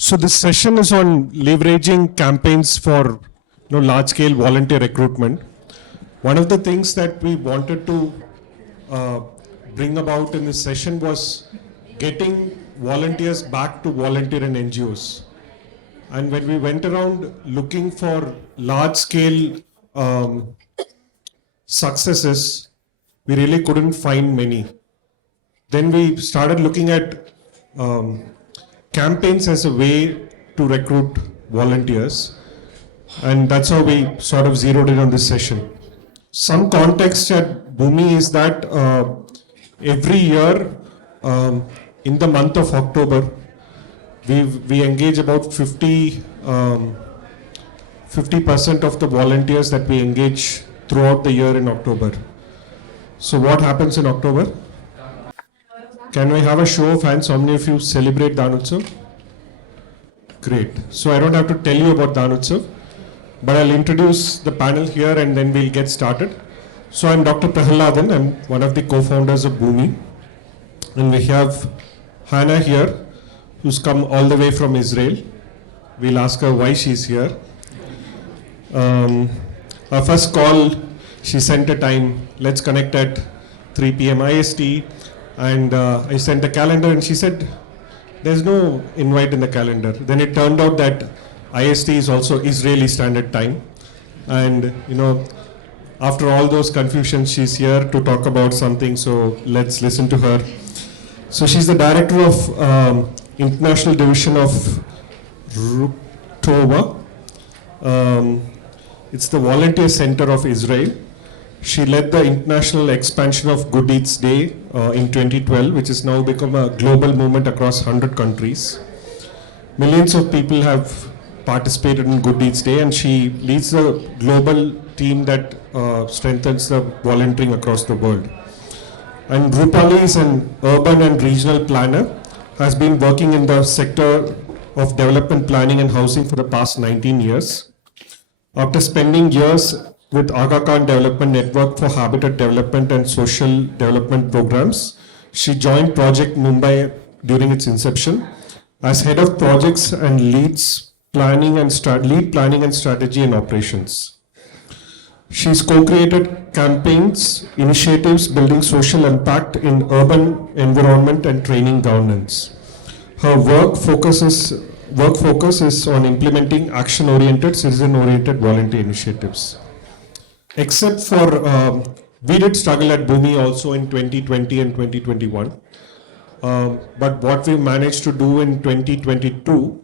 So this session is on leveraging campaigns for large-scale volunteer recruitment. One of the things that we wanted to uh, bring about in this session was getting volunteers back to volunteer in NGOs. And when we went around looking for large-scale successes, we really couldn't find many. Then we started looking at campaigns as a way to recruit volunteers, and that's how we sort of zeroed in on this session. Some context at Bhumi is that every year in the month of October, we engage about 50% of the volunteers that we engage throughout the year in October. So what happens in October? Can we have a show of hands? How many of you celebrate Danutsav? Great. So I don't have to tell you about Danutsav, but I'll introduce the panel here and then we'll get started. So I'm Dr. Prahladan. I'm one of the co-founders of Bhumi. And we have Hannah here, who's come all the way from Israel. We'll ask her why she's here. Our first call, she sent a time, let's connect at 3 p.m. IST. And I sent a calendar and she said, there's no invite in the calendar. Then it turned out that IST is also Israeli Standard Time. And, after all those confusions, she's here to talk about something. So let's listen to her. So she's the director of International Division of Rutova. It's the Volunteer Center of Israel. She led the international expansion of Good Deeds Day in 2012, which has now become a global movement across 100 countries. Millions of people have participated in Good Deeds Day, and she leads a global team that strengthens the volunteering across the world. And Rupali is an urban and regional planner, has been working in the sector of development planning and housing for the past 19 years. After spending years with Aga Khan Development Network for Habitat Development and Social Development Programs, she joined Project Mumbai during its inception as head of projects and leads planning and lead planning and strategy and operations. She's co-created campaigns, initiatives building social impact in urban environment and training governance. Her work focus is on implementing action-oriented, citizen-oriented volunteer initiatives. Except for, we did struggle at Bhumi also in 2020 and 2021. But what we managed to do in 2022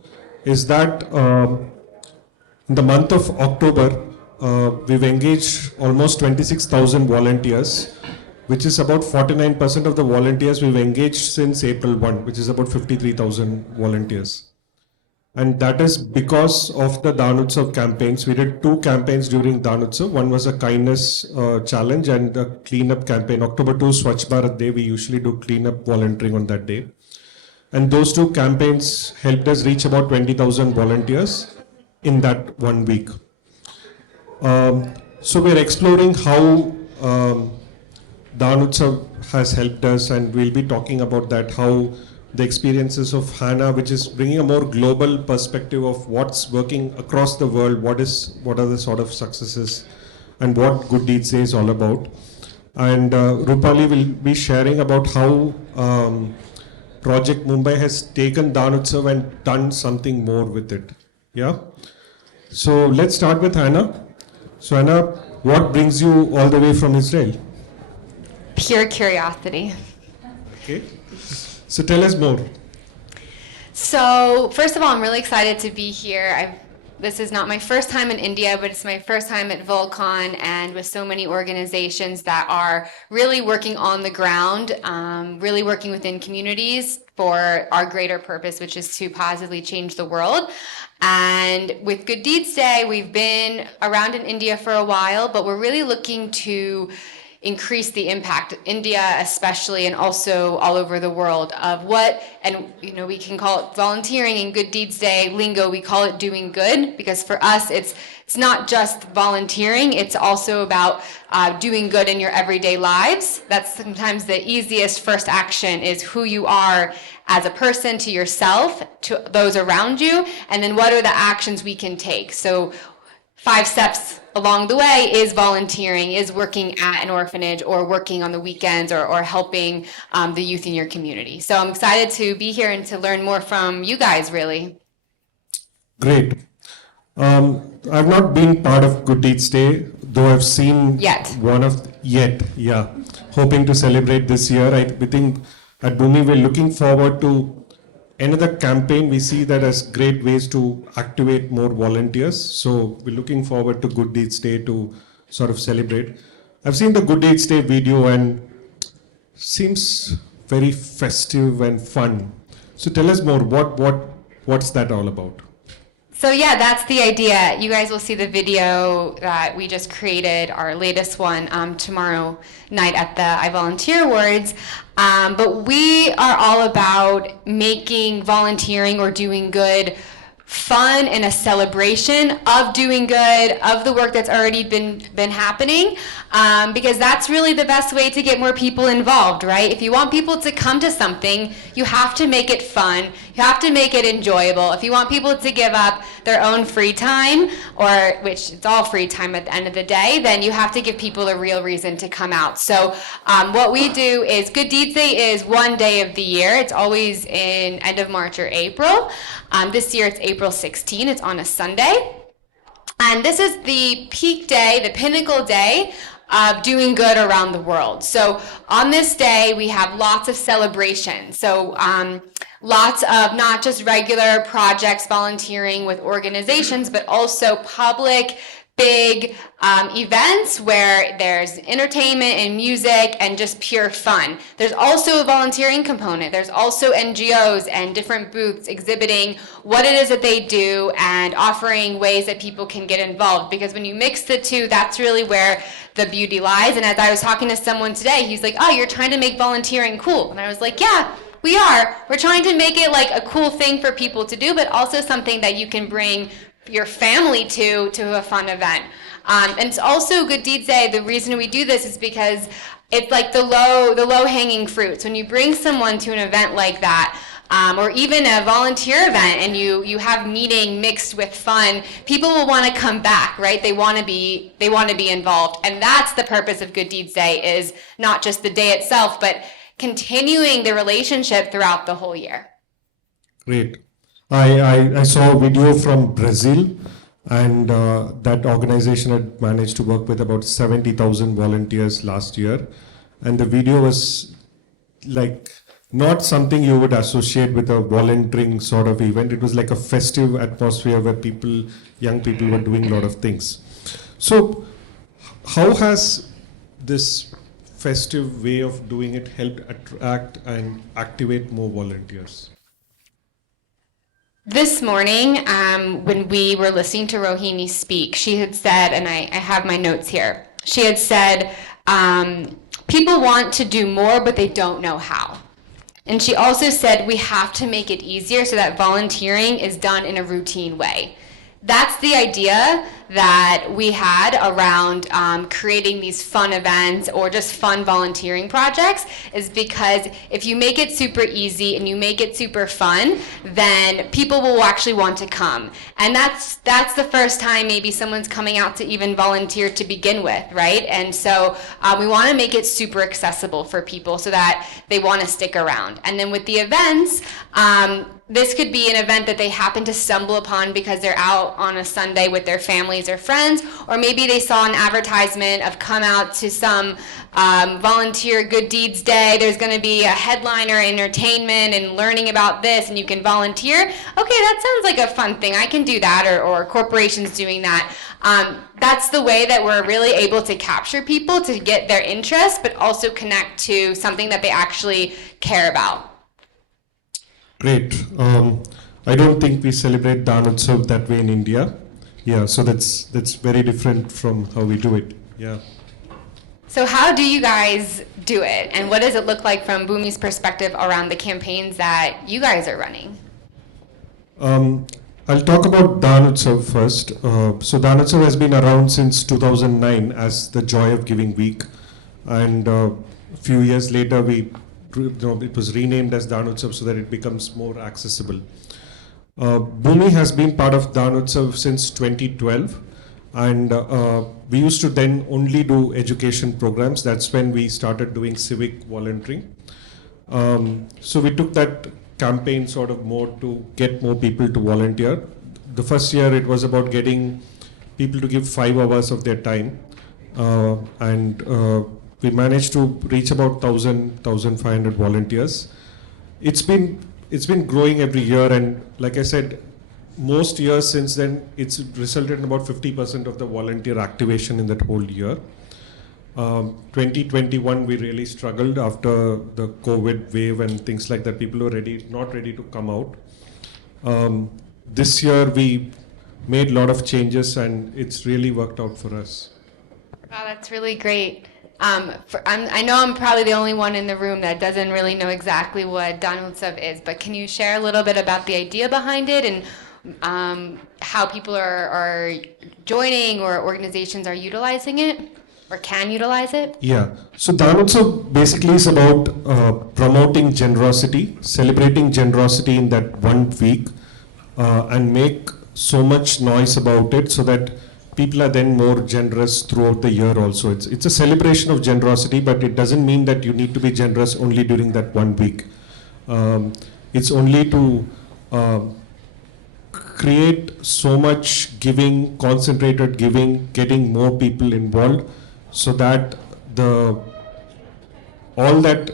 is that in the month of October, we've engaged almost 26,000 volunteers, which is about 49% of the volunteers we've engaged since April 1, which is about 53,000 volunteers. And that is because of the Danutsav campaigns. We did 2 campaigns during Danutsav. One was a kindness challenge and a cleanup campaign. October 2, Swachh Bharat Day, we usually do cleanup volunteering on that day. And those 2 campaigns helped us reach about 20,000 volunteers in that 1 week. So we're exploring how Danutsav has helped us, and we'll be talking about that, how the experiences of Hannah, which is bringing a more global perspective of what's working across the world, what are the sort of successes, and what Good Deeds Day is all about. And Rupali will be sharing about how Project Mumbai has taken Danutsav and done something more with it. Yeah. So let's start with Hannah. So Hannah, what brings you all the way from Israel? Pure curiosity. Okay. So tell us more. So first of all, I'm really excited to be here. This is not my first time in India, but it's my first time at Volcon and with so many organizations that are really working on the ground, really working within communities for our greater purpose, which is to positively change the world. And with Good Deeds Day, we've been around in India for a while, but we're really looking to increase the impact, India especially, and also all over the world, of what, and we can call it volunteering and Good Deeds Day lingo, we call it doing good, because for us it's not just volunteering, it's also about doing good in your everyday lives. That's sometimes the easiest first action, is who you are as a person, to yourself, to those around you, and then what are the actions we can take. So 5 steps along the way is volunteering, is working at an orphanage, or working on the weekends, or helping the youth in your community. So I'm excited to be here and to learn more from you guys, really. Great. I've not been part of Good Deeds Day, though I've seen yeah. Hoping to celebrate this year. I think at Bhumi we're looking forward to another campaign. We see that as great ways to activate more volunteers. So we're looking forward to Good Deeds Day to sort of celebrate. I've seen the Good Deeds Day video and seems very festive and fun. So tell us more. What's that all about? So yeah, that's the idea. You guys will see the video that we just created, our latest one, tomorrow night at the I Volunteer Awards. But we are all about making volunteering or doing good fun and a celebration of doing good, of the work that's already been happening, because that's really the best way to get more people involved, right? If you want people to come to something, you have to make it fun, you have to make it enjoyable. If you want people to give up their own free time, or which it's all free time at the end of the day, then you have to give people a real reason to come out. So what we do is, Good Deeds Day is one day of the year. It's always in end of March or April. This year it's April 16. It's on a Sunday. And this is the peak day, the pinnacle day of doing good around the world. So on this day, we have lots of celebrations. So lots of not just regular projects, volunteering with organizations, but also public big events where there's entertainment and music and just pure fun. There's also a volunteering component. There's also NGOs and different booths exhibiting what it is that they do and offering ways that people can get involved. Because when you mix the two, that's really where the beauty lies. And as I was talking to someone today, he's like, oh, you're trying to make volunteering cool. And I was like, yeah, we are. We're trying to make it like a cool thing for people to do, but also something that you can bring your family to a fun event. And it's also Good Deeds Day. The reason we do this is because it's like the low-hanging fruits. When you bring someone to an event like that, or even a volunteer event, and you have meeting mixed with fun, people will want to come back, right? They want to be involved, and that's the purpose of Good Deeds Day, is not just the day itself, but continuing the relationship throughout the whole year. Great. I saw a video from Brazil, and that organization had managed to work with about 70,000 volunteers last year. And the video was like not something you would associate with a volunteering sort of event. It was like a festive atmosphere where young people were doing a lot of things. So how has this festive way of doing it helped attract and activate more volunteers? This morning, when we were listening to Rohini speak, she had said, and I have my notes here, she had said, people want to do more, but they don't know how. And she also said, we have to make it easier so that volunteering is done in a routine way. That's the idea that we had around creating these fun events or just fun volunteering projects, is because if you make it super easy and you make it super fun, then people will actually want to come. And that's the first time maybe someone's coming out to even volunteer to begin with, right? And so we want to make it super accessible for people so that they want to stick around. And then with the events, this could be an event that they happen to stumble upon because they're out on a Sunday with their families or friends, or maybe they saw an advertisement of come out to some volunteer Good Deeds Day. There's going to be a headliner, entertainment, and learning about this, and you can volunteer. Okay, that sounds like a fun thing. I can do that, or corporations doing that. That's the way that we're really able to capture people, to get their interest, but also connect to something that they actually care about. Great. I don't think we celebrate Dan Utsav that way in India. Yeah, so that's very different from how we do it. Yeah. So how do you guys do it? And what does it look like from Bhumi's perspective around the campaigns that you guys are running? I'll talk about Danutsav first. So Danutsav has been around since 2009 as the Joy of Giving Week, and a few years later it was renamed as Danutsav so that it becomes more accessible. Bhumi has been part of Danutsav since 2012, and we used to then only do education programs. That's when we started doing civic volunteering. So we took that campaign sort of more to get more people to volunteer. The first year it was about getting people to give 5 hours of their time, and we managed to reach about 1,500 volunteers. It's been growing every year, and like I said, most years since then it's resulted in about 50% of the volunteer activation in that whole year. 2021 we really struggled after the COVID wave and things like that. People were not ready to come out. This year we made a lot of changes and it's really worked out for us. Wow, that's really great. I know I'm probably the only one in the room that doesn't really know exactly what Danutsav is, but can you share a little bit about the idea behind it and how people are joining or organizations are utilizing it? Or can utilize it? Yeah. So Danutsav basically is about promoting generosity, celebrating generosity in that one week, and make so much noise about it so that people are then more generous throughout the year also. It's a celebration of generosity, but it doesn't mean that you need to be generous only during that one week. It's only to create so much giving, concentrated giving, getting more people involved, so that all that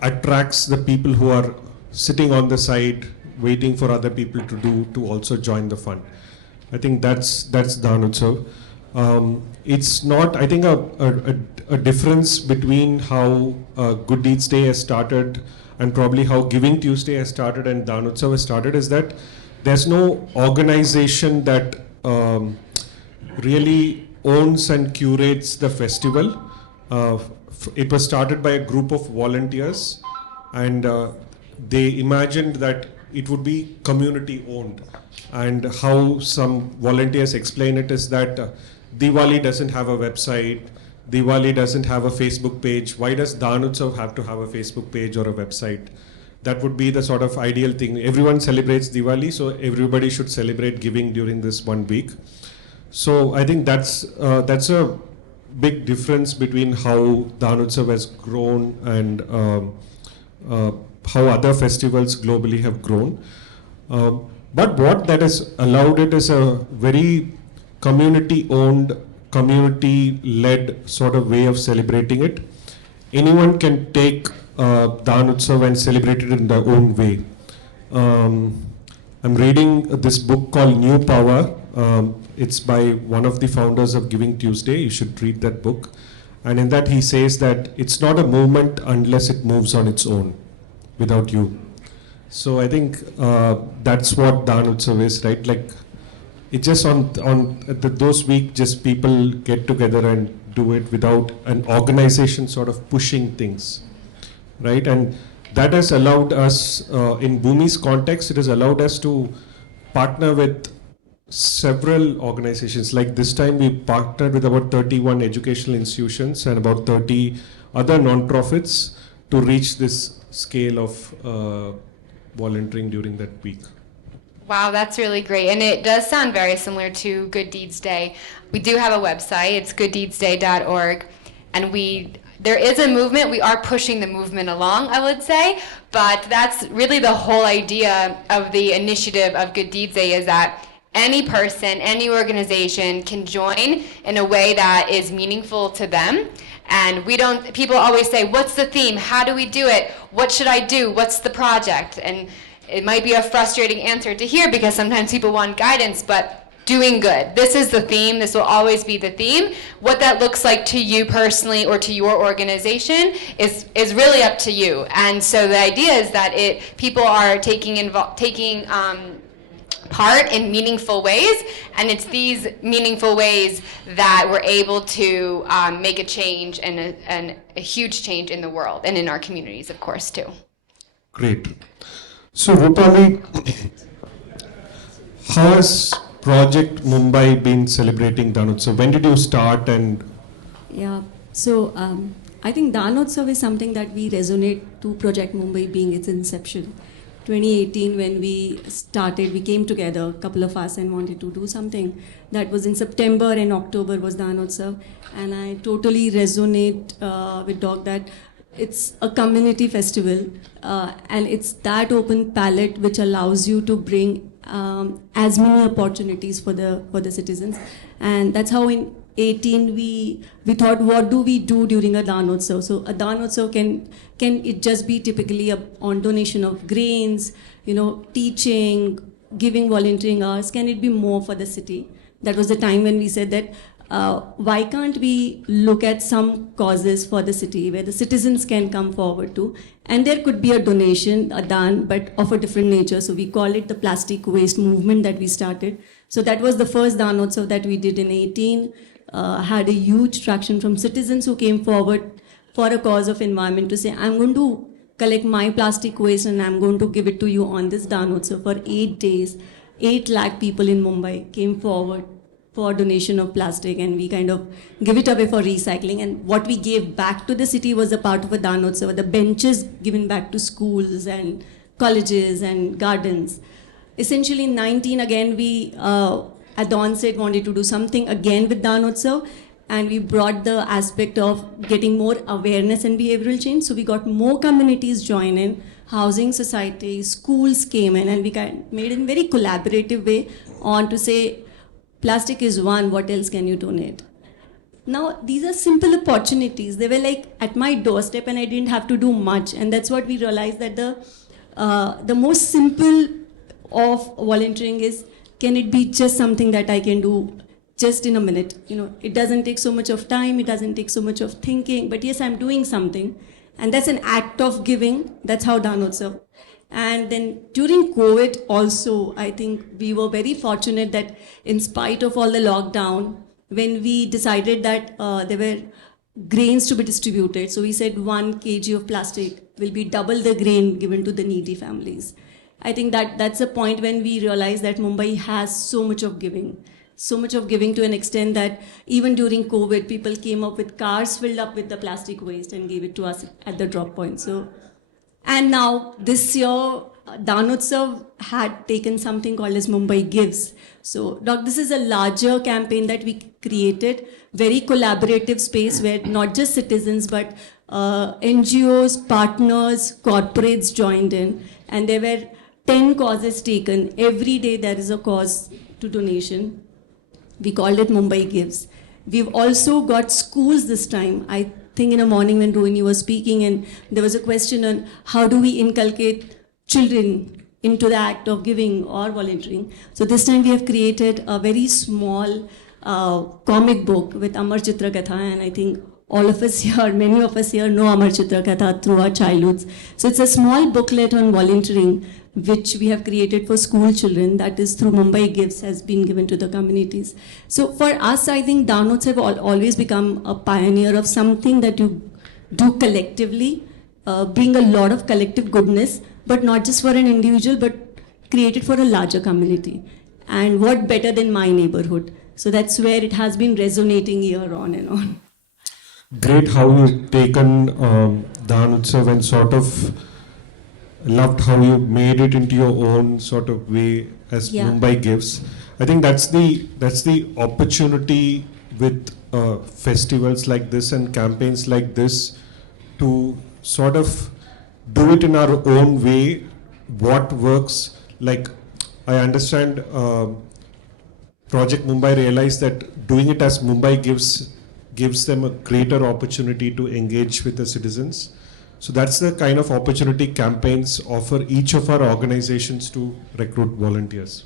attracts the people who are sitting on the side waiting for other people to also join the fund. I think that's Danutsav. It's not, I think, a difference between how Good Deeds Day has started and probably how Giving Tuesday has started and Danutsav has started is that there's no organization that really owns and curates the festival. It was started by a group of volunteers, and they imagined that it would be community owned. And how some volunteers explain it is that Diwali doesn't have a website, Diwali doesn't have a Facebook page. Why does Danutsav have to have a Facebook page or a website? That would be the sort of ideal thing. Everyone celebrates Diwali, so everybody should celebrate giving during this one week. So I think that's a big difference between how Danutsav has grown and how other festivals globally have grown. But what that has allowed it is a very community-owned, community-led sort of way of celebrating it. Anyone can take Danutsav and celebrate it in their own way. I'm reading this book called New Power. It's by one of the founders of Giving Tuesday. You should read that book. And in that he says that it's not a movement unless it moves on its own, without you. So I think that's what Danutsav is, right? Like, it's just those weeks, just people get together and do it without an organization sort of pushing things, right? And that has allowed us, in Bhumi's context, it has allowed us to partner with several organizations. Like this time we partnered with about 31 educational institutions and about 30 other non-profits to reach this scale of volunteering during that week. Wow, that's really great. And it does sound very similar to Good Deeds Day. We do have a website, it's gooddeedsday.org, and there is a movement. We are pushing the movement along, I would say, but that's really the whole idea of the initiative of Good Deeds Day, is that any person, any organization can join in a way that is meaningful to them. And people always say, what's the theme? How do we do it? What should I do? What's the project? And it might be a frustrating answer to hear because sometimes people want guidance, but doing good. This is the theme. This will always be the theme. What that looks like to you personally or to your organization is really up to you. And so the idea is that people are taking part in meaningful ways, and it's these meaningful ways that we're able to make a change and a huge change in the world and in our communities, of course, too. Great. So, Rupali, how has Project Mumbai been celebrating Danotsav? When did you start and Yeah, so I think Danotsav is something that we resonate to Project Mumbai being its inception. 2018, when we started, we came together, a couple of us, and wanted to do something. That was in September, and October was Danotsav. And I totally resonate with Doc that it's a community festival, and it's that open palette which allows you to bring as many opportunities for the citizens. And that's how in 18 we thought, what do we do during a Danotsav? So a Danotsav can it just be typically on donation of grains, teaching, giving volunteering hours? Can it be more for the city? That was the time when we said that why can't we look at some causes for the city where the citizens can come forward to, and there could be a donation, a dan, but of a different nature. So we call it the plastic waste movement that we started. So that was the first Danotsav that we did in 18. Had a huge traction from citizens who came forward for a cause of environment to say, I'm going to collect my plastic waste and I'm going to give it to you on this Danotsav for 8 days. 8 lakh people in Mumbai came forward for donation of plastic, and we kind of give it away for recycling. And what we gave back to the city was a part of a Danotsav, the benches given back to schools and colleges and gardens. Essentially in 19, again, we at the onset wanted to do something again with Danotsav, and we brought the aspect of getting more awareness and behavioral change. So we got more communities join in, housing societies, schools came in, and we made it in a very collaborative way on to say, plastic is one, what else can you donate? Now, these are simple opportunities. They were like at my doorstep and I didn't have to do much. And that's what we realized, that the most simple of volunteering is, can it be just something that I can do just in a minute? It doesn't take so much of time, it doesn't take so much of thinking, but yes, I'm doing something. And that's an act of giving. That's how Danotsav. And then during COVID also, I think we were very fortunate that in spite of all the lockdown, when we decided that there were grains to be distributed, so we said 1 kg of plastic will be double the grain given to the needy families. I think that's a point when we realized that Mumbai has so much of giving to an extent that even during COVID, people came up with cars filled up with the plastic waste and gave it to us at the drop point. So, and now this year, Danotsav had taken something called as Mumbai Gives. So, Doc, this is a larger campaign that we created, very collaborative space where not just citizens, but NGOs, partners, corporates joined in, and there were 10 causes taken. Every day there is a cause to donation. We called it Mumbai Gives. We've also got schools this time. I think in the morning when Rohini was speaking, and there was a question on how do we inculcate children into the act of giving or volunteering. So this time we have created a very small comic book with Amar Chitra Katha, and I think all of us here, many of us here know Amar Chitra Katha through our childhoods. So it's a small booklet on volunteering which we have created for school children, that is through Mumbai Gives, has been given to the communities. So for us, I think Danotsav have always become a pioneer of something that you do collectively, bring a lot of collective goodness, but not just for an individual, but created for a larger community. And what better than my neighborhood? So that's where it has been resonating year on and on. Great how you've taken Danotsav and sort of loved how you made it into your own sort of way as Mumbai Gives. I think that's the opportunity with festivals like this and campaigns like this to sort of do it in our own way, what works. Like, I understand Project Mumbai realized that doing it as Mumbai gives them a greater opportunity to engage with the citizens. So that's the kind of opportunity campaigns offer each of our organizations to recruit volunteers.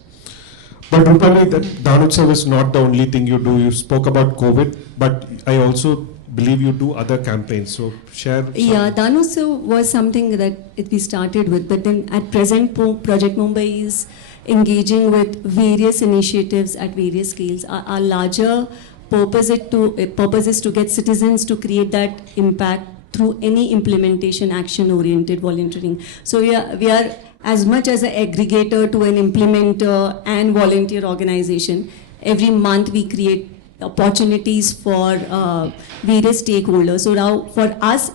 But Rupali, that Danotsav is not the only thing you do. You spoke about COVID, but I also believe you do other campaigns. So share. Yeah, Danotsav was something that we started with, but then at present, Project Mumbai is engaging with various initiatives at various scales. Our larger purpose is to get citizens to create that impact through any implementation action-oriented volunteering. So we are as much as an aggregator to an implementer and volunteer organization. Every month we create opportunities for various stakeholders. So now for us,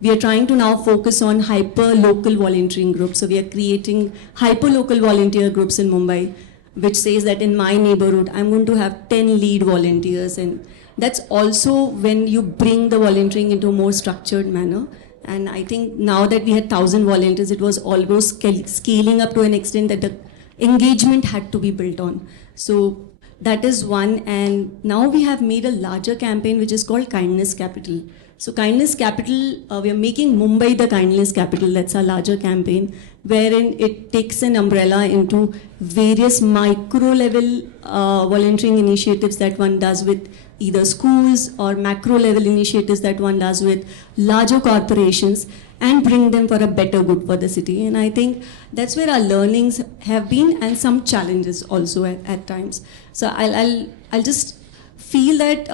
we are trying to now focus on hyper-local volunteering groups. So we are creating hyper-local volunteer groups in Mumbai, which says that in my neighborhood, I'm going to have 10 lead volunteers. And that's also when you bring the volunteering into a more structured manner. And I think now that we had 1,000 volunteers, it was almost scaling up to an extent that the engagement had to be built on. So that is one. And now we have made a larger campaign, which is called Kindness Capital. So Kindness Capital, we are making Mumbai the Kindness Capital. That's our larger campaign, wherein it takes an umbrella into various micro-level volunteering initiatives that one does with either schools or macro-level initiatives that one does with larger corporations and bring them for a better good for the city. And I think that's where our learnings have been and some challenges also at times. So I'll just feel that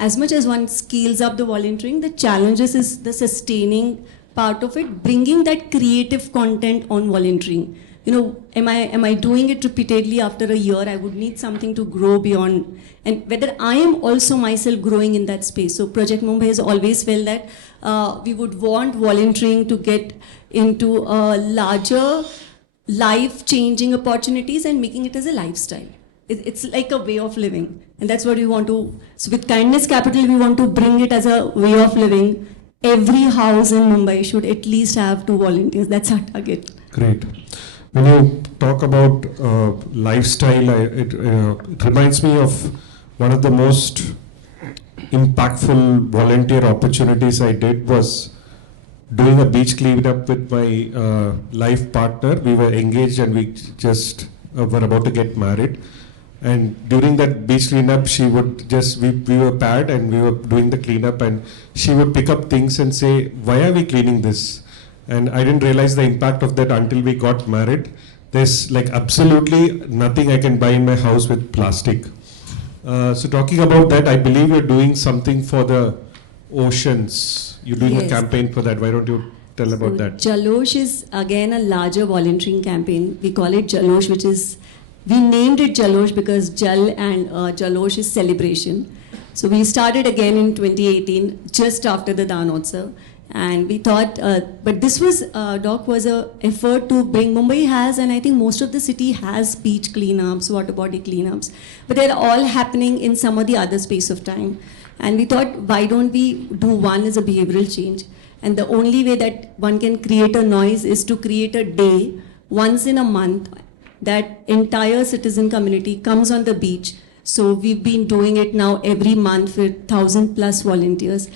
as much as one scales up the volunteering, the challenges is the sustaining part of it, bringing that creative content on volunteering. You know, am I doing it repeatedly after a year? I would need something to grow beyond, and whether I am also myself growing in that space. So Project Mumbai has always felt that we would want volunteering to get into larger life-changing opportunities and making it as a lifestyle. It's like a way of living, and that's what we want to. So with Kindness Capital, we want to bring it as a way of living. Every house in Mumbai should at least have 2 volunteers. That's our target. Great. When you talk about lifestyle, it reminds me of one of the most impactful volunteer opportunities I did was doing a beach cleanup with my life partner. We were engaged and we just were about to get married. And during that beach cleanup, she would just, we were paired and we were doing the cleanup, and she would pick up things and say, "Why are we cleaning this?" And I didn't realize the impact of that until we got married. There's like absolutely nothing I can buy in my house with plastic. So talking about that, I believe you're doing something for the oceans. You're doing a campaign for that. Why don't you tell about that? Jalosh is again a larger volunteering campaign. We call it Jalosh, which is, we named it Jalosh because Jal and Jalosh is celebration. So we started again in 2018, just after the Danotsav. And we thought, but this was, Doc, was an effort to bring, Mumbai has, and I think most of the city has beach cleanups, water body cleanups, but they're all happening in some of the other space of time. And we thought, why don't we do one as a behavioral change? And the only way that one can create a noise is to create a day once in a month that entire citizen community comes on the beach. So we've been doing it now every month with 1,000+ volunteers.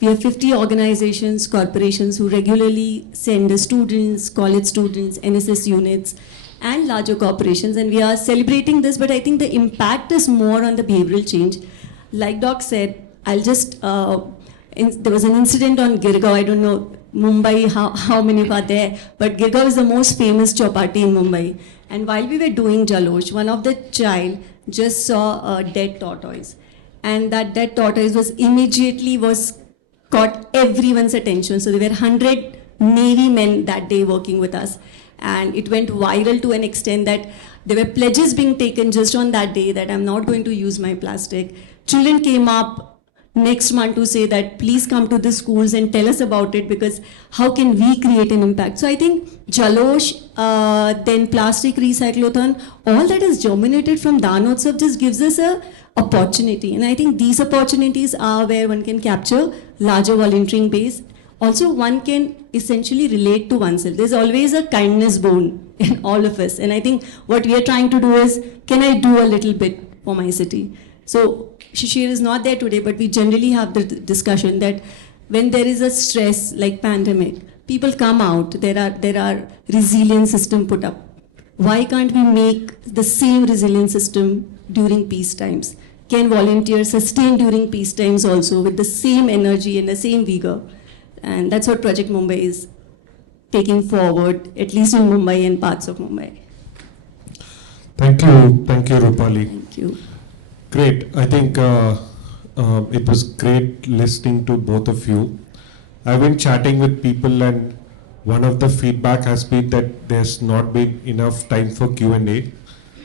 We have 50 organizations, corporations who regularly send the students, college students, NSS units, and larger corporations. And we are celebrating this, but I think the impact is more on the behavioral change. Like Doc said, I'll just, there was an incident on Girgaon. I don't know, Mumbai, how many are there, but Girgaon is the most famous chowpatty in Mumbai. And while we were doing Jalosh, one of the child just saw a dead tortoise. And that dead tortoise was immediately caught everyone's attention. So there were 100 Navy men that day working with us. And it went viral to an extent that there were pledges being taken just on that day that I'm not going to use my plastic. Children came up next month to say that please come to the schools and tell us about it, because how can we create an impact? So I think Jalosh, then plastic recyclothon, all that is germinated from Danotsav just gives us a opportunity. And I think these opportunities are where one can capture larger volunteering base. Also, one can essentially relate to oneself. There's always a kindness bone in all of us. And I think what we are trying to do is, can I do a little bit for my city? So Shishir is not there today, but we generally have the discussion that when there is a stress like pandemic, people come out, there are resilience system put up. Why can't we make the same resilience system during peace times? can volunteers sustain during peace times also with the same energy and the same vigor? And that's what Project Mumbai is taking forward, at least in Mumbai and parts of Mumbai. Thank you, Rupali. Thank you. Great. I think it was great listening to both of you. I've been chatting with people, and one of the feedback has been that there's not been enough time for Q&A.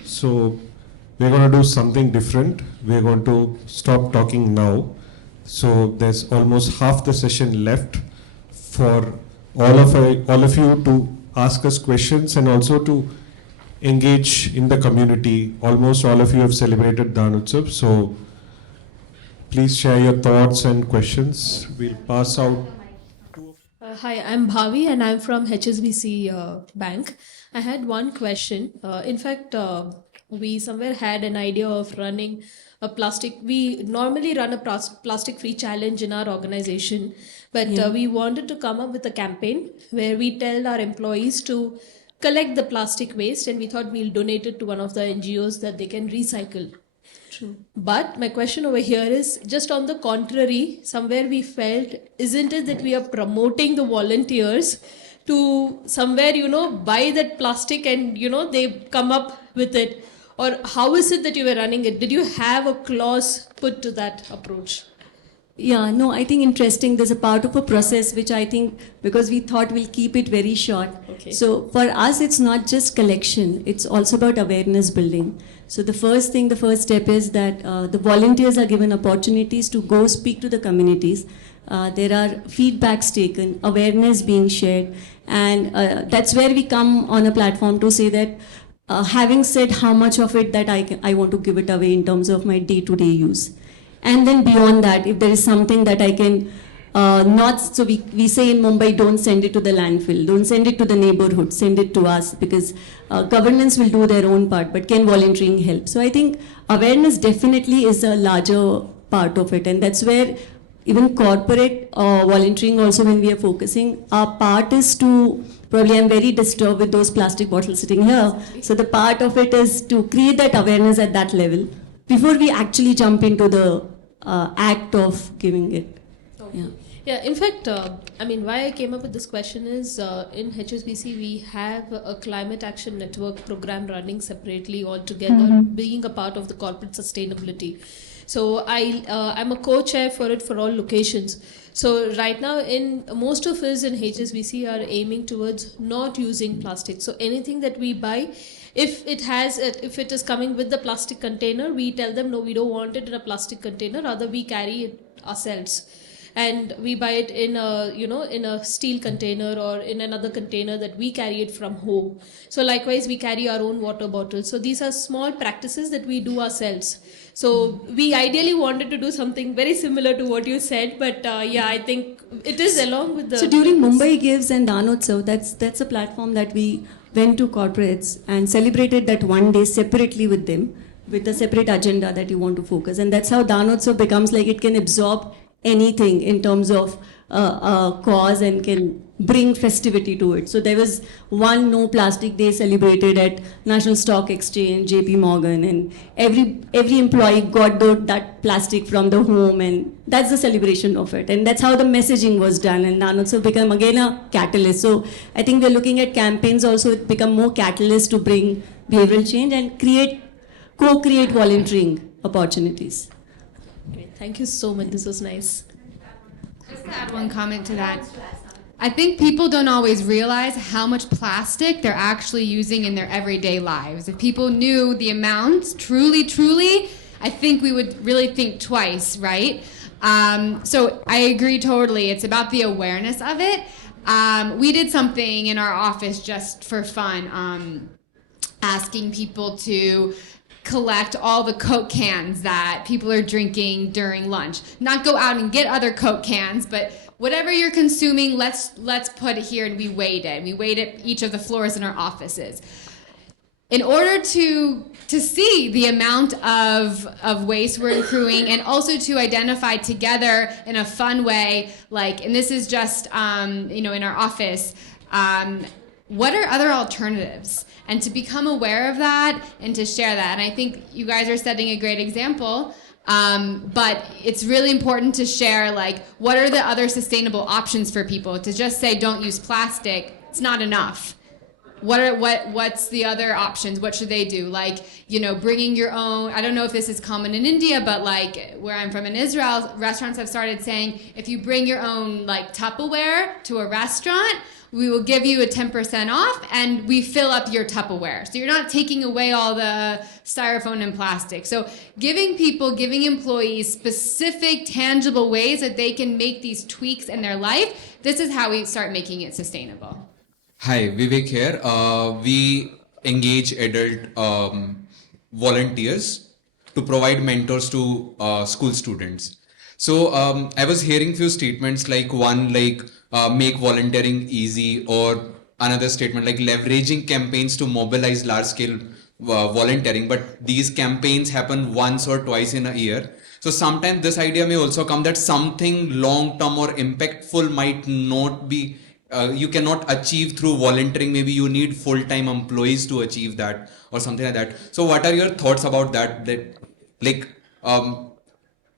So we're going to do something different. We're going to stop talking now. So there's almost half the session left for all of you to ask us questions and also to engage in the community. Almost all of you have celebrated Danutsav, so please share your thoughts and questions. We'll pass out. Hi, I'm Bhavi and I'm from HSBC Bank. I had one question. In fact, we somewhere had an idea of running a plastic. We normally run a plastic-free challenge in our organization, but we wanted to come up with a campaign where we tell our employees to collect the plastic waste, and we thought we'll donate it to one of the NGOs that they can recycle. True. But my question over here is just on the contrary, somewhere we felt, isn't it that we are promoting the volunteers to somewhere, buy that plastic and, they come up with it? Or how is it that you were running it? Did you have a clause put to that approach? Yeah, no, I think interesting. There's a part of a process which I think, because we thought we'll keep it very short. Okay. So for us, it's not just collection, it's also about awareness building. So the first step is that the volunteers are given opportunities to go speak to the communities. There are feedbacks taken, awareness being shared, and that's where we come on a platform to say that having said how much of it that I want to give it away in terms of my day-to-day use. And then beyond that, if there is something that I can so we say in Mumbai, don't send it to the landfill, don't send it to the neighborhood, send it to us, because governance will do their own part, but can volunteering help? So I think awareness definitely is a larger part of it, and that's where even corporate volunteering also, when we are focusing, our part is to, probably I'm very disturbed with those plastic bottles sitting here, so the part of it is to create that awareness at that level before we actually jump into the act of giving it. Okay. Yeah, in fact, why I came up with this question is in HSBC we have a climate action network program running separately altogether, being a part of the corporate sustainability. So I'm a co-chair for it for all locations. So right now, in most of us in HSBC are aiming towards not using plastic. So anything that we buy, if it is coming with the plastic container, we tell them no, we don't want it in a plastic container. Rather, we carry it ourselves, and we buy it in a steel container or in another container that we carry it from home. So likewise, we carry our own water bottles. So these are small practices that we do ourselves. So we ideally wanted to do something very similar to what you said, but I think it is along with the. So during Mumbai Gives and Danotsav, that's a platform that we went to corporates and celebrated that one day separately with them, with a separate agenda that you want to focus. And that's how Danotsav becomes like it can absorb anything in terms of a cause and can bring festivity to it. So there was one No Plastic Day celebrated at National Stock Exchange, JP Morgan, and every employee got that plastic from the home, and that's the celebration of it. And that's how the messaging was done, and Danotsav became again a catalyst. So I think we're looking at campaigns also become more catalyst to bring behavioral change and co-create volunteering opportunities. Great. Thank you so much. This was nice. Just to add one comment to that. I think people don't always realize how much plastic they're actually using in their everyday lives. If people knew the amounts, truly, I think we would really think twice, right? So I agree totally. It's about the awareness of it. We did something in our office just for fun, asking people to collect all the Coke cans that people are drinking during lunch. Not go out and get other Coke cans, but whatever you're consuming, let's put it here, and we weighed it. We weighed it each of the floors in our offices. In order to see the amount of waste we're accruing, and also to identify together in a fun way, and this is just in our office, what are other alternatives? And to become aware of that and to share that. And I think you guys are setting a great example But it's really important to share, like, what are the other sustainable options for people. To just say don't use plastic, it's not enough. What's the other options? What should they do? Like, bringing your own. I don't know if this is common in India, but like where I'm from in Israel, restaurants have started saying if you bring your own like Tupperware to a restaurant, we will give you a 10% off, and we fill up your Tupperware. So you're not taking away all the styrofoam and plastic. So giving employees specific, tangible ways that they can make these tweaks in their life. This is how we start making it sustainable. Hi, Vivek here. We engage adult volunteers to provide mentors to school students. So I was hearing few statements like one like make volunteering easy, or another statement like leveraging campaigns to mobilize large scale volunteering. But these campaigns happen once or twice in a year. So sometimes this idea may also come that something long term or impactful might not be you cannot achieve through volunteering. Maybe you need full-time employees to achieve that or something like that. So what are your thoughts about that? That like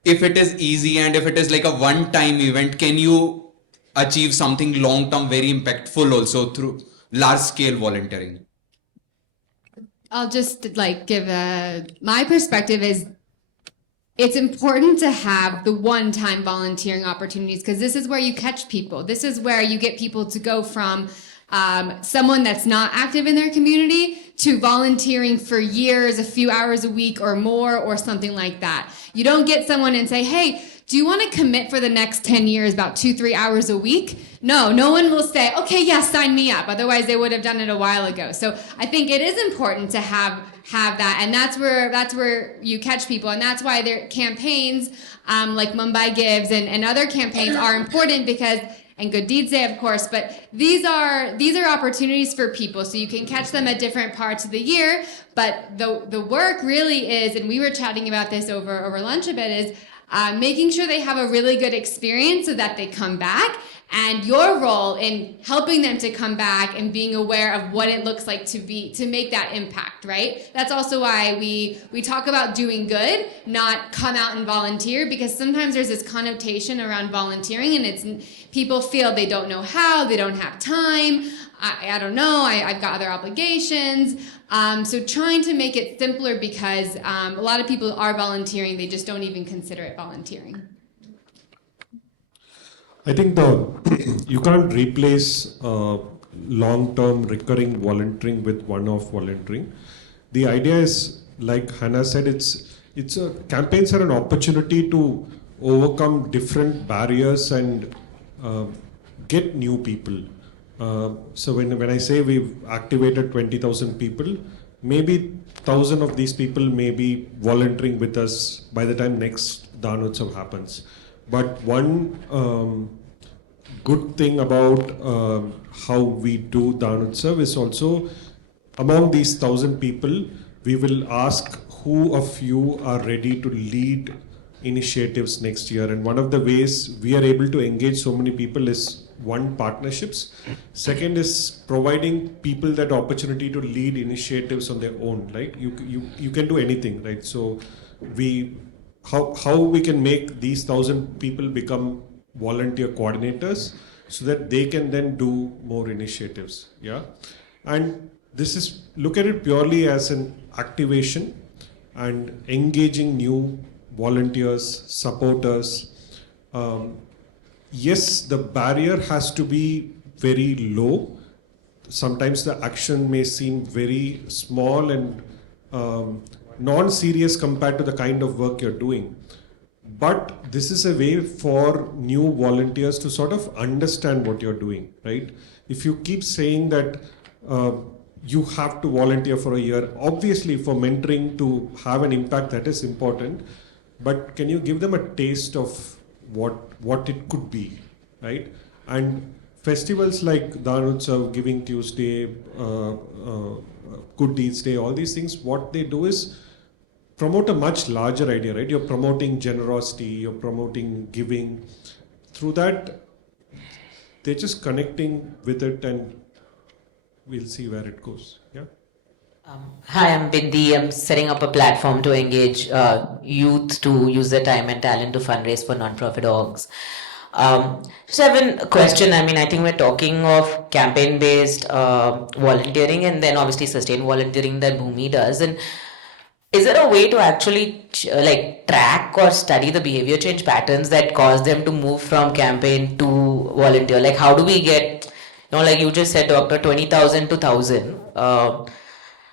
if it is easy and if it is like a one-time event, can you achieve something long-term very impactful also through large-scale volunteering? I'll just like give my perspective is it's important to have the one-time volunteering opportunities, because this is where you catch people. This is where you get people to go from someone that's not active in their community to volunteering for years, a few hours a week or more, or something like that. You don't get someone and say, hey, do you want to commit for the next 10 years about 2-3 hours a week? No one will say, okay, yeah, sign me up. Otherwise, they would have done it a while ago. So I think it is important to have that, and that's where you catch people, and that's why their campaigns like Mumbai Gives and other campaigns are important, because and Good Deeds Day, of course, but these are opportunities for people, so you can catch them at different parts of the year. But the work really is, and we were chatting about this over lunch a bit, is making sure they have a really good experience so that they come back, and your role in helping them to come back and being aware of what it looks like to make that impact, right? That's also why we talk about doing good, not come out and volunteer, because sometimes there's this connotation around volunteering, and it's people feel they don't know how, they don't have time, I don't know, I've got other obligations. So trying to make it simpler, because a lot of people are volunteering, they just don't even consider it volunteering. I think you can't replace long-term recurring volunteering with one-off volunteering. The idea is, like Hannah said, campaigns are an opportunity to overcome different barriers and get new people. So when I say we've activated 20,000 people, maybe 1,000 of these people may be volunteering with us by the time next Danotsav happens. But one good thing about how we do Danotsav is also, among these 1,000 people, we will ask who of you are ready to lead initiatives next year. And one of the ways we are able to engage so many people is, one, partnerships. Second is providing people that opportunity to lead initiatives on their own, right? You can do anything, right? So how we can make these 1,000 people become volunteer coordinators so that they can then do more initiatives, yeah? And this is, look at it purely as an activation and engaging new volunteers, supporters. Yes, the barrier has to be very low. Sometimes the action may seem very small and non-serious compared to the kind of work you're doing. But this is a way for new volunteers to sort of understand what you're doing, right? If you keep saying that you have to volunteer for a year, obviously for mentoring to have an impact, that is important. But can you give them a taste of what it could be, right? And festivals like Danotsav, Giving Tuesday, Good Deeds Day, all these things, what they do is promote a much larger idea, right? You're promoting generosity, you're promoting giving. Through that, they're just connecting with it, and we'll see where it goes, yeah? Hi, I'm Bindi. I'm setting up a platform to engage youth to use their time and talent to fundraise for nonprofit orgs. Just have a question. I mean, I think we're talking of campaign-based volunteering and then obviously sustained volunteering that Bhumi does. And is there a way to actually like track or study the behavior change patterns that cause them to move from campaign to volunteer? Like, how do we get, like you just said, Doctor, 20,000 to 1,000?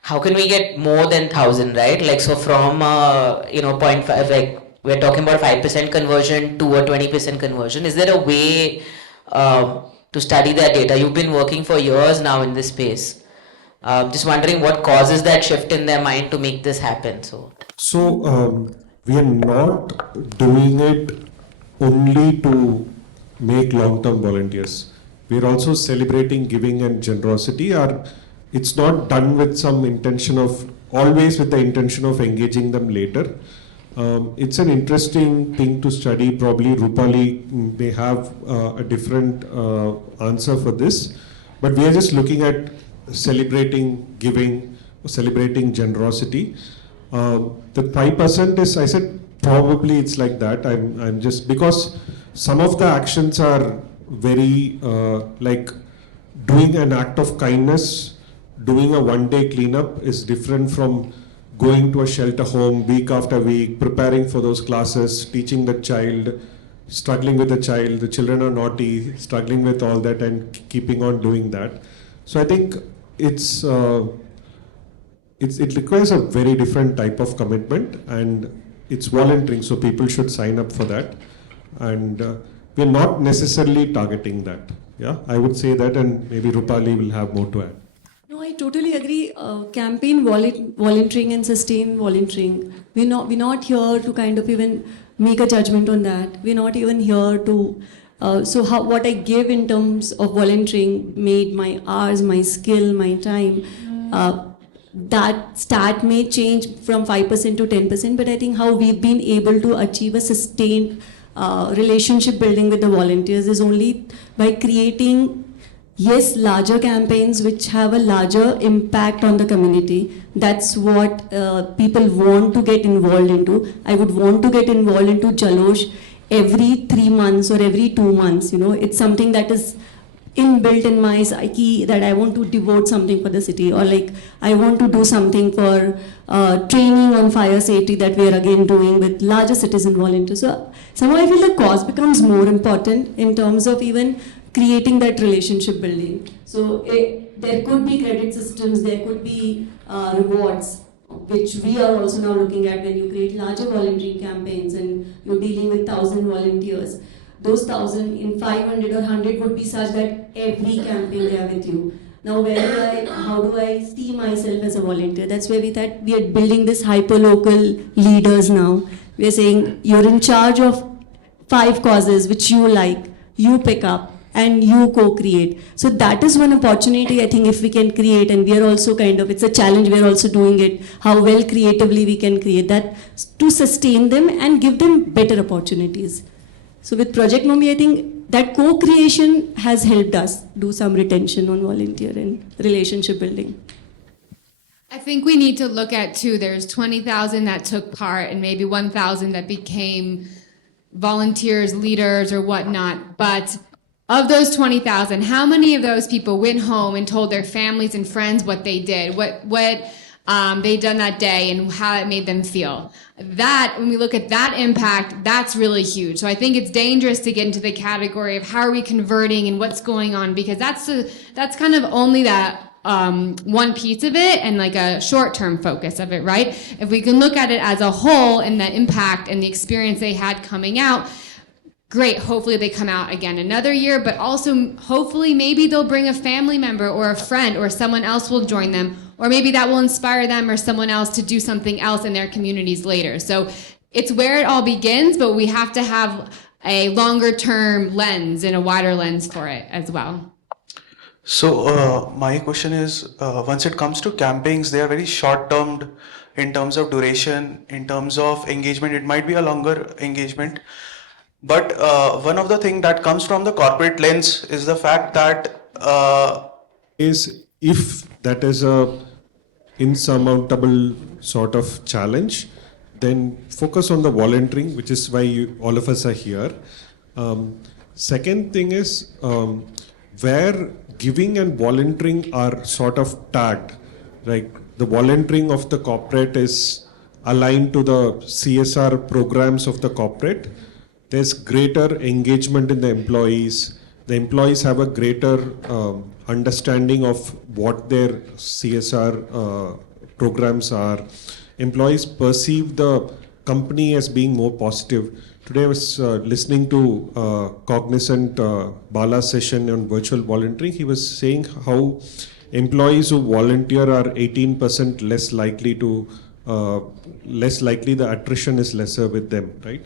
How can we get more than 1,000, right? Like, so from, point 0.5, like, we're talking about 5% conversion to a 20% conversion. Is there a way to study that data? You've been working for years now in this space. Just wondering what causes that shift in their mind to make this happen. So we are not doing it only to make long-term volunteers. We are also celebrating giving and generosity. It's not done with some intention of, always with the intention of engaging them later. It's an interesting thing to study. Probably Rupali may have a different answer for this, but we are just looking at celebrating giving, celebrating generosity. The 5% is, I said, probably it's like that. I'm just, because some of the actions are very like doing an act of kindness, doing a one-day cleanup is different from going to a shelter home week after week, preparing for those classes, teaching the child, struggling with the child. The children are naughty, struggling with all that and keeping on doing that. So I think it requires a very different type of commitment, and it's volunteering, so people should sign up for that. And we're not necessarily targeting that. Yeah, I would say that, and maybe Rupali will have more to add. No, I totally agree. Campaign volunteering and sustained volunteering. We're not here to kind of even make a judgment on that. We're not even here to. What I give in terms of volunteering made my hours, my skill, my time. That stat may change from 5% to 10%, but I think how we've been able to achieve a sustained relationship building with the volunteers is only by creating, yes, larger campaigns which have a larger impact on the community. That's what people want to get involved into. I would want to get involved into Jalosh every 3 months or every 2 months. It's something that is inbuilt in my psyche, that I want to devote something for the city, or like I want to do something for training on fire safety that we are again doing with larger citizen volunteers. So somehow I feel the cause becomes more important in terms of even creating that relationship building. So there could be credit systems, there could be rewards, which we are also now looking at when you create larger volunteering campaigns and you're dealing with 1,000 volunteers. Those 1,000 in 500 or 100 would be such that every campaign they are with you. Now, how do I see myself as a volunteer? That's where we thought we are building this hyper-local leaders now. We are saying you're in charge of 5 causes which you like, you pick up, and you co-create. So that is one opportunity I think if we can create, and we are also it's a challenge, we are also doing it, how well creatively we can create that to sustain them and give them better opportunities. So with Project Mumbai, I think that co-creation has helped us do some retention on volunteer and relationship building. I think we need to look at too, there's 20,000 that took part and maybe 1,000 that became volunteers, leaders, or whatnot. But of those 20,000, how many of those people went home and told their families and friends what they did, what they'd done that day and how it made them feel? That, when we look at that impact, that's really huge. So I think it's dangerous to get into the category of how are we converting and what's going on, because that's kind of only that one piece of it and like a short-term focus of it, right? If we can look at it as a whole and the impact and the experience they had coming out, great, hopefully they come out again another year, but also hopefully maybe they'll bring a family member or a friend or someone else will join them, or maybe that will inspire them or someone else to do something else in their communities later. So it's where it all begins, but we have to have a longer term lens and a wider lens for it as well. So my question is, once it comes to campaigns, they are very short-termed in terms of duration, in terms of engagement. It might be a longer engagement. But one of the things that comes from the corporate lens is the fact that Is if that is a insurmountable sort of challenge, then focus on the volunteering, which is why all of us are here. Second thing is where giving and volunteering are sort of tagged, right? The volunteering of the corporate is aligned to the CSR programs of the corporate. There's greater engagement in the employees. The employees have a greater understanding of what their CSR programs are. Employees perceive the company as being more positive. Today I was listening to Cognizant Bala's session on virtual volunteering. He was saying how employees who volunteer are 18% less likely the attrition is lesser with them, right?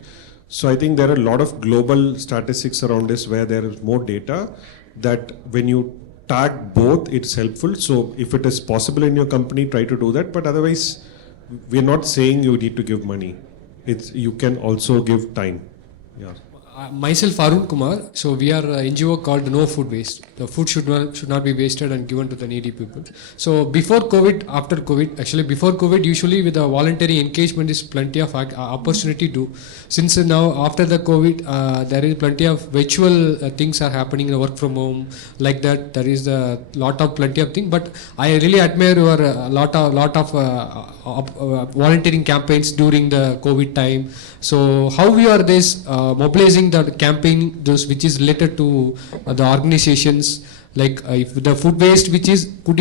So I think there are a lot of global statistics around this where there is more data that when you tag both, it's helpful. So if it is possible in your company, try to do that. But otherwise, we're not saying you need to give money. You can also give time. Yeah. Myself, Arun Kumar. So we are an NGO called No Food Waste. The food should not be wasted and given to the needy people. So before COVID, after COVID, actually before COVID, usually with the voluntary engagement is plenty of opportunity to. Since now after the COVID, there is plenty of virtual things are happening. The work from home, like that. There is a plenty of things. But I really admire your lot of volunteering campaigns during the COVID time. So how we are mobilizing the campaign, those which is related to the organizations, like if the food waste which is could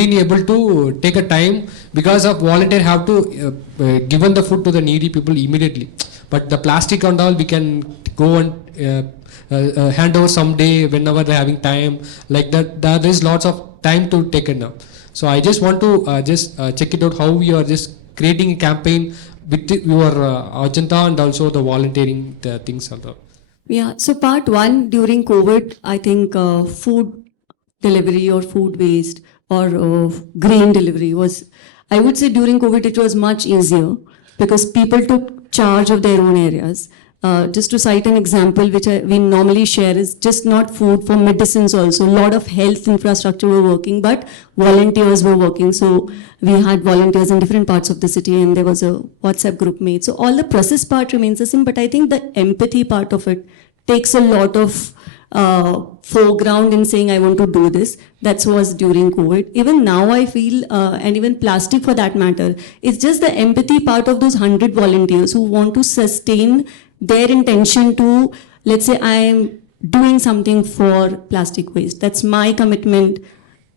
he able to take a time because of volunteer have to given the food to the needy people immediately, but the plastic and all we can go and hand over someday whenever they're having time, like that. There is lots of time to take it now. So I just want to check it out how we are just creating a campaign with your agenda and also the volunteering the things are there. Yeah, so part one, during COVID, I think food delivery or food waste or grain delivery was, I would say during COVID it was much easier because people took charge of their own areas. Just to cite an example which we normally share is just not food, for medicines also. A lot of health infrastructure were working, but volunteers were working. So we had volunteers in different parts of the city and there was a WhatsApp group made. So all the process part remains the same, but I think the empathy part of it takes a lot of foreground in saying I want to do this. That was during COVID. Even now I feel, and even plastic for that matter, it's just the empathy part of those 100 volunteers who want to sustain their intention to, let's say I am doing something for plastic waste. That's my commitment,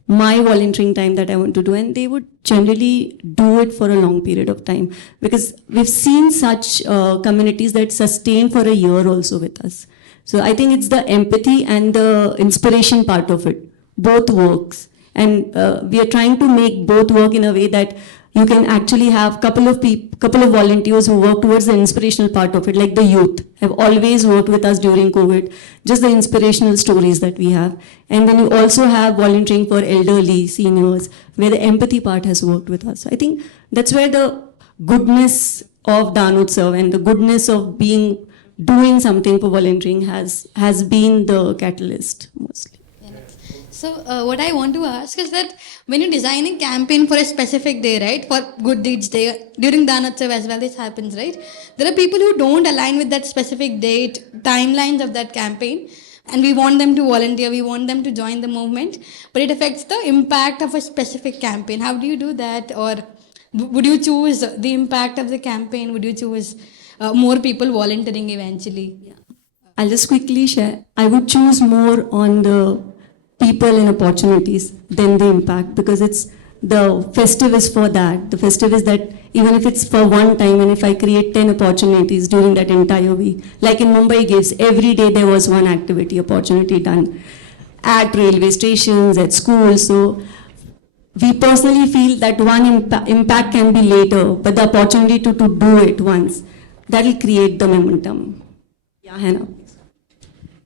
my volunteering time that I want to do. And they would generally do it for a long period of time because we've seen such communities that sustain for a year also with us. So I think it's the empathy and the inspiration part of it. Both works. And we are trying to make both work in a way that you can actually have couple of volunteers who work towards the inspirational part of it, like the youth have always worked with us during COVID, just the inspirational stories that we have. And then you also have volunteering for elderly, seniors, where the empathy part has worked with us. So I think that's where the goodness of Danotsav and the goodness of doing something for volunteering has been the catalyst mostly. So what I want to ask is that when you're designing campaign for a specific day, right, for Good Deeds Day, during Danotsav as well, this happens, right? There are people who don't align with that specific date, timelines of that campaign, and we want them to volunteer, we want them to join the movement, but it affects the impact of a specific campaign. How do you do that? Or would you choose the impact of the campaign? Would you choose more people volunteering eventually? Yeah. I'll just quickly share. I would choose more on the people and opportunities than the impact, because it's the festive is for that. The festive is that even if it's for one time and if I create 10 opportunities during that entire week, like in Mumbai Gives, every day there was one opportunity done at railway stations, at schools. So we personally feel that one impact can be later, but the opportunity to do it once, that will create the momentum. Yeah, Hannah.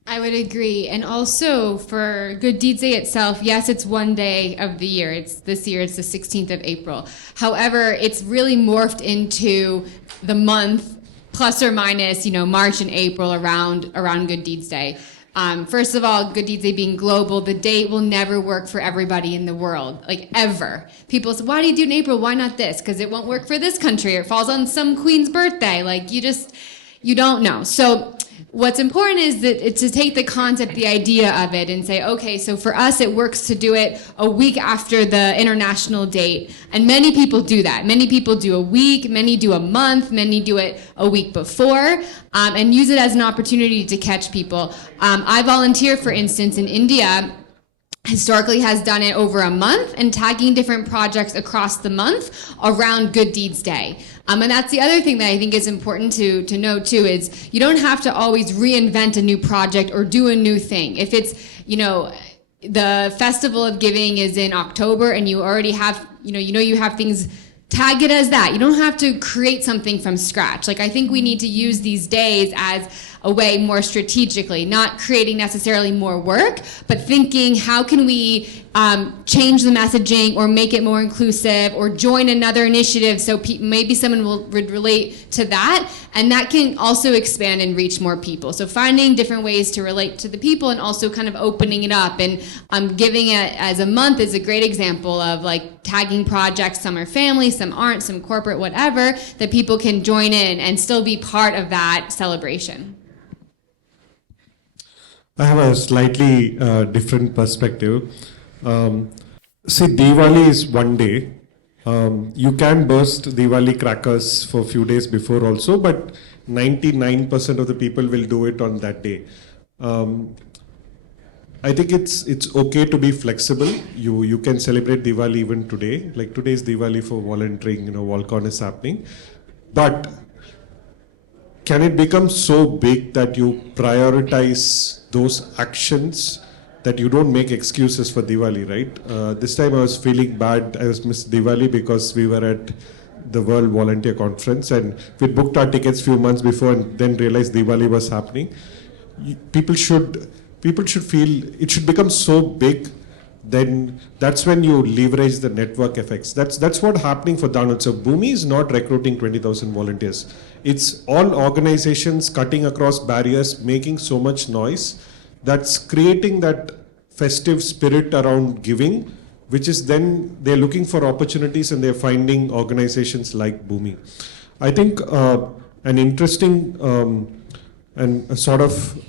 I would agree. And also for Good Deeds Day itself, yes, it's one day of the year. This year it's the 16th of April. However, it's really morphed into the month plus or minus, March and April around Good Deeds Day. First of all, Good Deeds Day being global, the date will never work for everybody in the world, like ever. People say, why do you do it in April? Why not this? Because it won't work for this country, or it falls on some queen's birthday. Like you don't know. So what's important is that it's to take the concept, the idea of it, and say, okay, so for us, it works to do it a week after the international date. And many people do that. Many people do a week, many do a month, many do it a week before, and use it as an opportunity to catch people. I volunteer, for instance, in India, historically has done it over a month and tagging different projects across the month around Good Deeds Day. And that's the other thing that I think is important to know too, is you don't have to always reinvent a new project or do a new thing. If it's, the Festival of Giving is in October and you already have, you have things, tag it as that. You don't have to create something from scratch. Like, I think we need to use these days as a way more strategically, not creating necessarily more work, but thinking how can we change the messaging or make it more inclusive or join another initiative so maybe someone would relate to that, and that can also expand and reach more people. So finding different ways to relate to the people and also kind of opening it up, and giving it as a month is a great example of like tagging projects. Some are family, some aren't, some corporate, whatever, that people can join in and still be part of that celebration. I have a slightly different perspective. See, Diwali is one day. You can burst Diwali crackers for a few days before also, but 99% of the people will do it on that day. I think it's okay to be flexible. You can celebrate Diwali even today. Like today is Diwali for volunteering, Volcon is happening. But can it become so big that you prioritize those actions, that you don't make excuses for Diwali, right? This time I was feeling bad. I was missed Diwali because we were at the World Volunteer Conference and we booked our tickets few months before and then realized Diwali was happening. People should feel it should become so big. Then that's when you leverage the network effects. That's what happening for Danotsav. Bhumi is not recruiting 20,000 volunteers. It's all organizations cutting across barriers, making so much noise, that's creating that festive spirit around giving, which is then they're looking for opportunities and they're finding organizations like Bhumi. I think an interesting and a sort of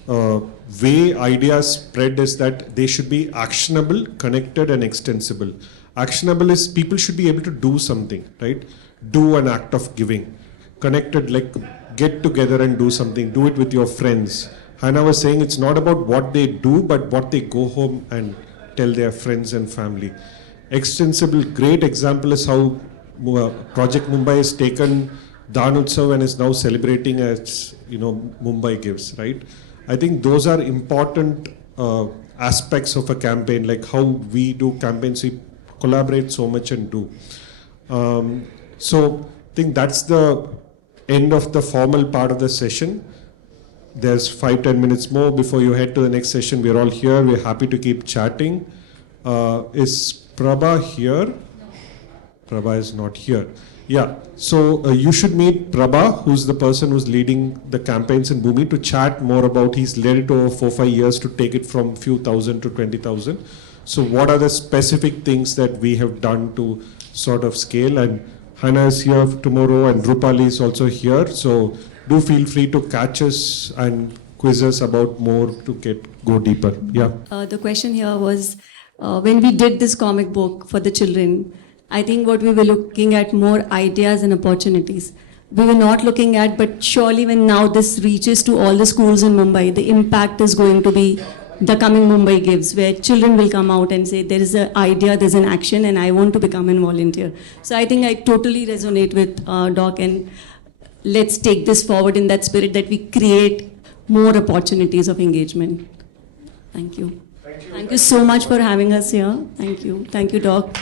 way ideas spread is that they should be actionable, connected, and extensible. Actionable is people should be able to do something, right? Do an act of giving. Connected, like get together and do something. Do it with your friends. Hannah was saying it's not about what they do, but what they go home and tell their friends and family. Extensible, great example is how Project Mumbai has taken Danotsav and is now celebrating as Mumbai Gives, right? I think those are important aspects of a campaign, like how we do campaigns, we collaborate so much and do. So I think that's the end of the formal part of the session. There's 5-10 minutes more before you head to the next session. We're all here. We're happy to keep chatting. Is Prabha here? Prabha is not here. Yeah, so you should meet Prabha, who's the person who's leading the campaigns in Bhumi, to chat more about. He's led it over 4-5 years to take it from few thousand to 20,000. So what are the specific things that we have done to sort of scale? And Hannah is here tomorrow and Rupali is also here. So do feel free to catch us and quiz us about more to go deeper. Yeah. The question here was, when we did this comic book for the children, I think what we were looking at more ideas and opportunities. We were not looking at, but surely when now this reaches to all the schools in Mumbai, the impact is going to be the coming Mumbai Gives, where children will come out and say, there is an idea, there's an action, and I want to become a volunteer. So I think I totally resonate with Doc, and let's take this forward in that spirit that we create more opportunities of engagement. Thank you. Thank you so much for having us here. Thank you. Thank you, Doc.